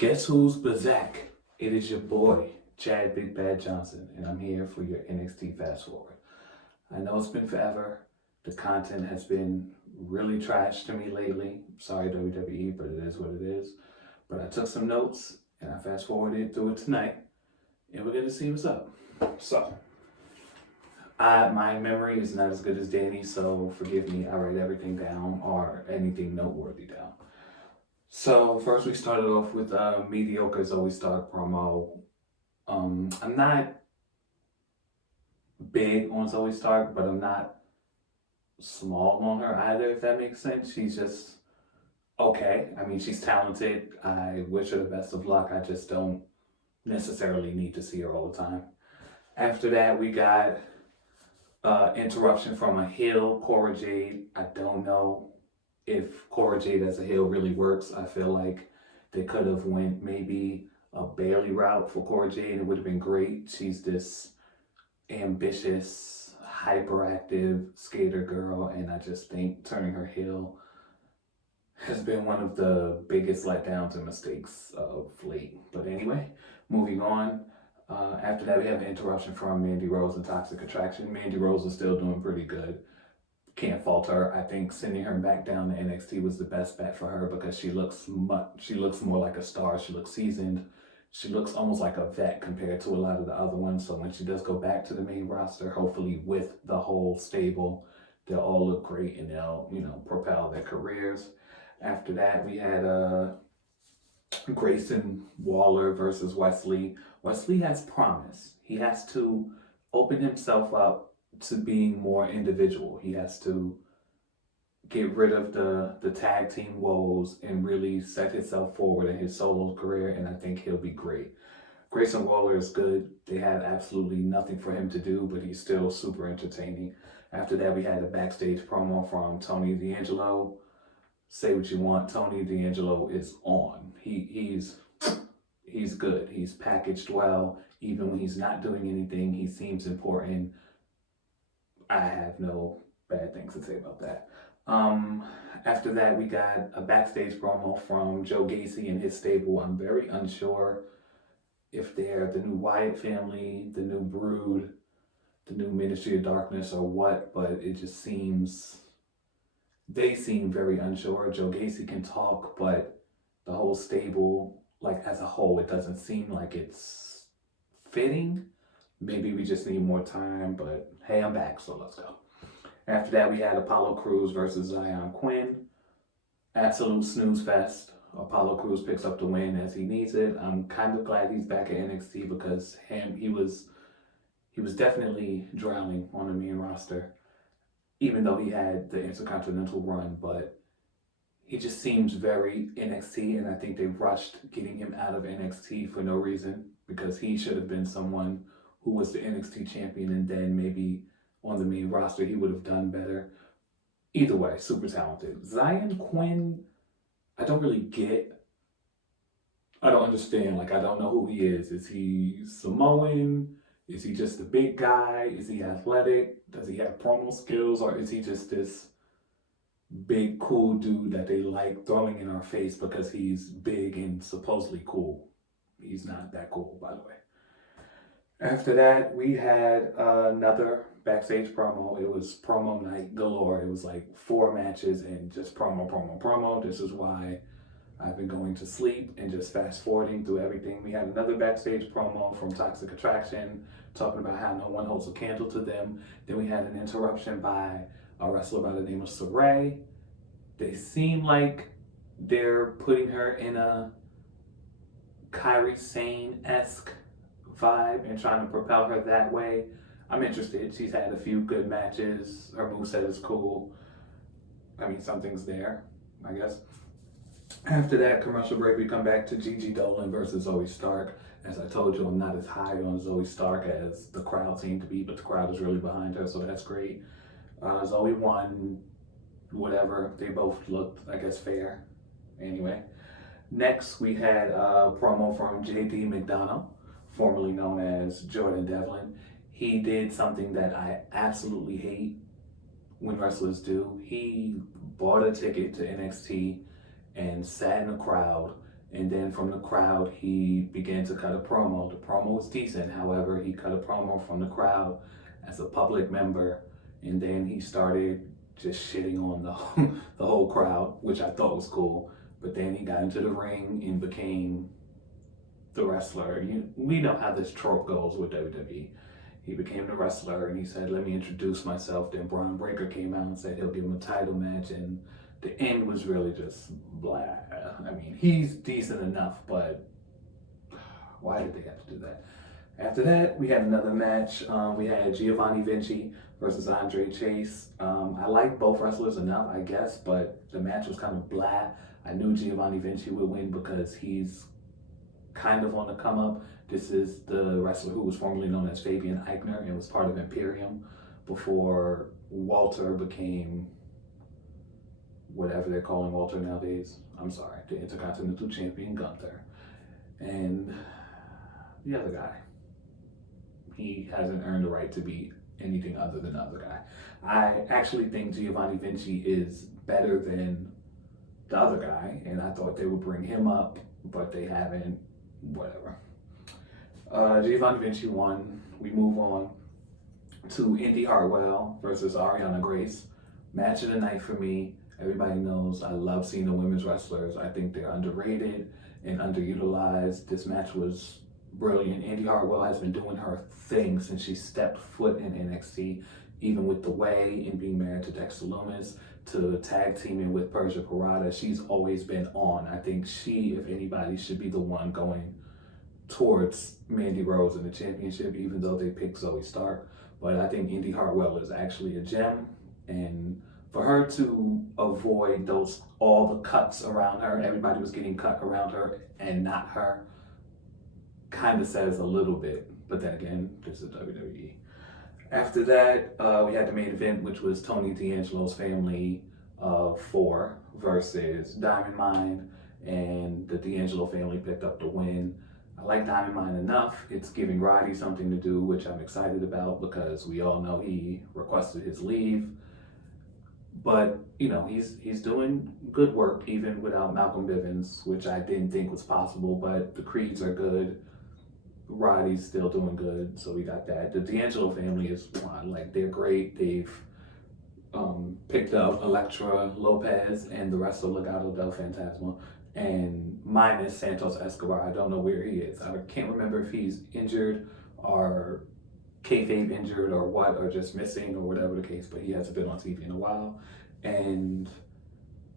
Guess who's back? It is your boy, Chad Big Bad Johnson, and I'm here for your NXT Fast Forward. I know it's been forever. The content has been really trash to me lately. Sorry, WWE, but it is what it is. But I took some notes and I fast forwarded through it tonight, and we're going to see what's up. So, my memory is not as good as Danny, so forgive me. I write everything down or anything noteworthy down. So first we started off with mediocre Zoe Stark promo. I'm not big on Zoe Stark, but I'm not small on her either, if that makes sense. She's just okay. I mean, she's talented. I wish her the best of luck. I just don't necessarily need to see her all the time. After that, we got interruption from a heel, Cora Jade. I don't know if Cora Jade as a heel really works. I feel like they could have went maybe a Bailey route for Cora Jade. It would have been great. She's this ambitious, hyperactive skater girl, and I just think turning her heel has been one of the biggest letdowns and mistakes of late. But anyway, moving on. After that, we have an interruption from Mandy Rose and Toxic Attraction. Mandy Rose is still doing pretty good. Can't fault her. I think sending her back down to NXT was the best bet for her because she looks more like a star. She looks seasoned. She looks almost like a vet compared to a lot of the other ones. So when she does go back to the main roster, hopefully with the whole stable, they'll all look great and they'll, propel their careers. After that, we had Grayson Waller versus Wesley. Wesley has promise. He has to open himself up to being more individual. He has to get rid of the tag team woes and really set himself forward in his solo career, and I think he'll be great. Grayson Waller is good. They had absolutely nothing for him to do, but he's still super entertaining. After that, we had a backstage promo from Tony D'Angelo. Say what you want, Tony D'Angelo is on. He's good. He's packaged well. Even when he's not doing anything, he seems important. I have no bad things to say about that. After that, we got a backstage promo from Joe Gacy and his stable. I'm very unsure if they're the new Wyatt family, the new Brood, the new Ministry of Darkness, or what, but it just seems, they seem very unsure. Joe Gacy can talk, but the whole stable, like as a whole, it doesn't seem like it's fitting. Maybe we just need more time, but hey, I'm back, so let's go. After that, we had Apollo Crews versus Zion Quinn. Absolute snooze fest. Apollo Crews picks up the win as he needs it. I'm kind of glad he's back at NXT because he was definitely drowning on the main roster, even though he had the Intercontinental run, but he just seems very NXT, and I think they rushed getting him out of NXT for no reason because he should have been someone who was the NXT champion, and then maybe on the main roster he would have done better. Either way, super talented. Zion Quinn, I don't really get. I don't understand. I don't know who he is. Is he Samoan? Is he just a big guy? Is he athletic? Does he have promo skills? Or is he just this big, cool dude that they like throwing in our face because he's big and supposedly cool? He's not that cool, by the way. After that, we had another backstage promo. It was promo night galore. It was like 4 matches and just promo. This is why I've been going to sleep and just fast forwarding through everything. We had another backstage promo from Toxic Attraction talking about how no one holds a candle to them. Then we had an interruption by a wrestler by the name of Saray. They seem like they're putting her in a Kairi Sane-esque vibe and trying to propel her that way. I'm interested. She's had a few good matches. Her moveset is cool. I mean, something's there, I guess. After that commercial break, we come back to Gigi Dolan versus Zoe Stark. As I told you, I'm not as high on Zoe Stark as the crowd seemed to be, but the crowd is really behind her, so that's great. Zoe won, whatever. They both looked, I guess, fair. Anyway. Next, we had a promo from JD McDonough, formerly known as Jordan Devlin. He did something that I absolutely hate when wrestlers do. He bought a ticket to NXT and sat in the crowd And then from the crowd, he began to cut a promo. The promo was decent. However, he cut a promo from the crowd as a public member. And then he started just shitting on the whole crowd, which I thought was cool. But then he got into the ring and became the wrestler. We know how this trope goes with WWE. He became the wrestler and he said, let me introduce myself. Then Braun Breaker came out and said he'll give him a title match. And the end was really just blah. I mean, he's decent enough, but why did they have to do that? After that, we had another match. We had Giovanni Vinci versus Andre Chase. I like both wrestlers enough, I guess, but the match was kind of blah. I knew Giovanni Vinci would win because he's kind of on the come up. This is the wrestler who was formerly known as Fabian Eichner and was part of Imperium before Walter became whatever they're calling Walter nowadays. I'm sorry, the Intercontinental Champion Gunther. And the other guy, he hasn't earned the right to be anything other than the other guy. I actually think Giovanni Vinci is better than the other guy, and I thought they would bring him up, but they haven't. Whatever. Giovanni Vinci won. We move on to Indy Hartwell versus Ariana Grace. Match of the night for me. Everybody knows I love seeing the women's wrestlers. I think they're underrated and underutilized. This match was brilliant. Indy Hartwell has been doing her thing since she stepped foot in NXT, even with the way and being married to Dexter Lumis, to tag teaming with Persia Pirotta. She's always been on. I think she, if anybody, should be the one going towards Mandy Rose in the championship, even though they picked Zoe Stark. But I think Indy Hartwell is actually a gem, and for her to avoid all the cuts around her, everybody was getting cut around her and not her, kind of says a little bit. But then again, this is WWE. After that, we had the main event, which was Tony D'Angelo's family of 4 versus Diamond Mine, and the D'Angelo family picked up the win. I like Diamond Mine enough. It's giving Roddy something to do, which I'm excited about because we all know he requested his leave. But, he's doing good work even without Malcolm Bivens, which I didn't think was possible, but the Creeds are good. Roddy's still doing good, so we got that. The D'Angelo family is they're great. They've picked up Elektra Lopez and the rest of Legado del Fantasma, and minus Santos Escobar. I don't know where he is. I can't remember if he's injured or kayfabe injured or what, or just missing or whatever the case, but he hasn't been on TV in a while. And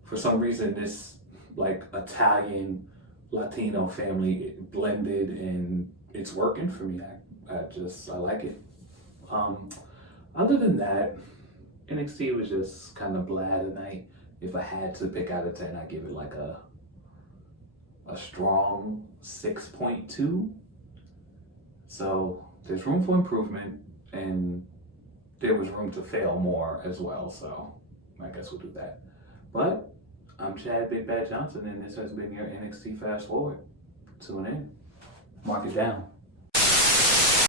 for some reason, this Italian Latino family blended, and it's working for me. I like it. Other than that, NXT was just kind of blah tonight. If I had to pick out of 10, I'd give it a strong 6.2. So there's room for improvement, and there was room to fail more as well. So I guess we'll do that. But I'm Chad Big Bad Johnson, and this has been your NXT Fast Forward. Tune in. Mark it down.